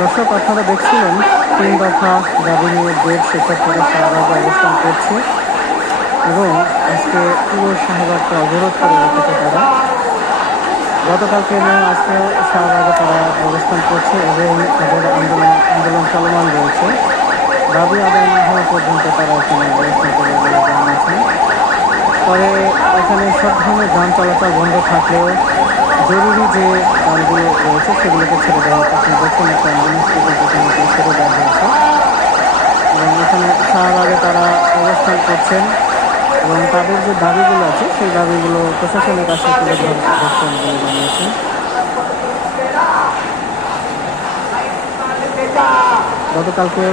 দর্শক, আপনারা দেখছিলেন 3 দফা দাবি নিয়ে জেট শিক্ষার্থীরা শাহবাগে অবস্থান করছে এবং আজকে পুরো শাহবাগকে অবরোধ করে রেখেছে তারা। গতকালকে নিয়ে আজকে শাহবাগে তারা অবস্থান করছে এবং তাদের আন্দোলন চলমান রয়েছে। দাবি আদায় না হওয়া পর্যন্ত তারা এখানে অবস্থান করে বলে জানিয়েছেন। পরে এখানে সব ধরনের যান চলাচল বন্ধ থাকলেও জরুরি যে যানগুলো রয়েছে সেগুলোকে ছেড়ে দেওয়া হচ্ছে। আপনি দেখছেন একটা অ্যাম্বুলেন্সকে কিন্তু এখানে ছেড়ে দেওয়া হয়েছে এবং এখানে শাহবাগে তারা অবস্থান করছেন এবং তাদের যে দাবিগুলো আছে সেই দাবিগুলো প্রশাসনের কাছে তুলে ধরছেন বলে জানিয়েছেন। গতকালকে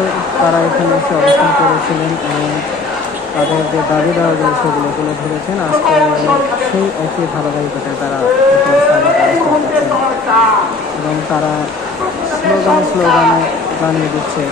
তারা এখানে এসে অবস্থান করেছিলেন এবং তাদের যে দাবি দেওয়াগুলো সেগুলো তুলে ধরেছেন। আজকে সেই একই ধারাবাহিকতায় তারা এখানে শাহবাগে অবস্থান করছেন এবং তারা স্লোগানে জানিয়ে দিচ্ছে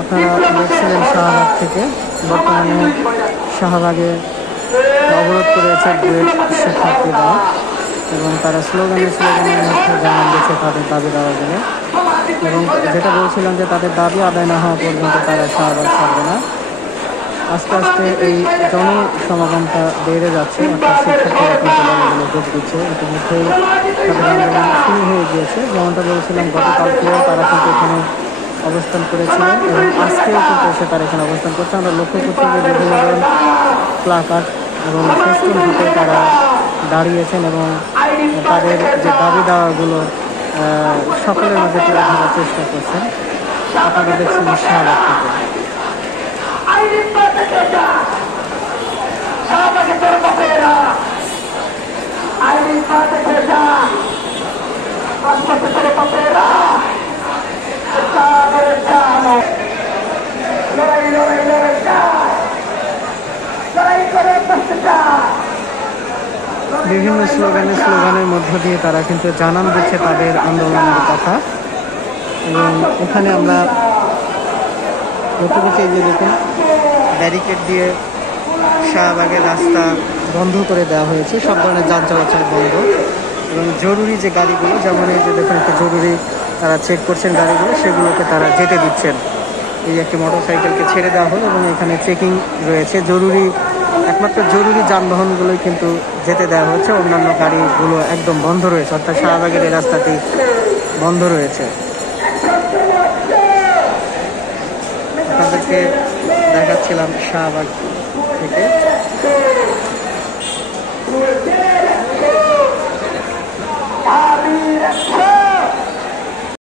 আপনারা দেখছিলেন শাহবাগ থেকে। বর্তমানে শাহবাগে অবরোধ করেছে গ্রেড শিক্ষার্থীরা এবং তারা স্লোগানের মধ্যে জানান দিচ্ছে তাদের দাবি দেওয়াগুলো এবং যেটা বলছিলাম যে তাদের দাবি আদায় না হওয়া পর্যন্ত তারা শাহবাগ ছাড়বে না। আস্তে আস্তে এই জনসমাগমটা বেড়ে যাচ্ছে, অর্থাৎ শিক্ষার্থীরা কিন্তু দলগুলো যোগ দিচ্ছে। ইতিমধ্যেই তাদের আন্দোলন শুরু হয়ে গিয়েছে। যেমনটা বলছিলাম, গতকালকেও তারা কিন্তু এখানে অবস্থান করেছিলেন এবং আজকেও কিন্তু এসে তারা এখানে অবস্থান করছে। আমরা লক্ষ্য করছি যে বিভিন্ন ধরনের প্লাকার্ড এবং ফেস্টুন হাতে তারা দাঁড়িয়েছেন এবং তাদের যে দাবি দাওয়াগুলো সকলের মাঝে তুলে ধরার চেষ্টা করছেন। আপনারা দেখছেন শাহবাগ থেকে। বিভিন্ন স্লোগানের মধ্য দিয়ে তারা কিন্তু জানান দিচ্ছে তাদের আন্দোলনের কথা এবং এখানে আমরা লক্ষ্য করছি যে দেখুন ব্যারিকেড দিয়ে শাহবাগের রাস্তা বন্ধ করে দেওয়া হয়েছে, সব ধরনের যান চলাচল বন্ধ এবং জরুরি যে গাড়িগুলো, যেমন এই যে দেখুন একটু জরুরি তারা চেক করছেন গাড়িগুলো, সেগুলোকে তারা যেতে দিচ্ছেন। এই একটি মোটরসাইকেলকে ছেড়ে দেওয়া হলো এবং এখানে চেকিং রয়েছে। একমাত্র জরুরি যানবাহনগুলোই কিন্তু যেতে দেওয়া হচ্ছে, অন্যান্য গাড়িগুলো একদম বন্ধ রয়েছে, অর্থাৎ শাহবাগের এই রাস্তাটি বন্ধ রয়েছে। আপনাদেরকে দেখাচ্ছিলাম শাহবাগ থেকে।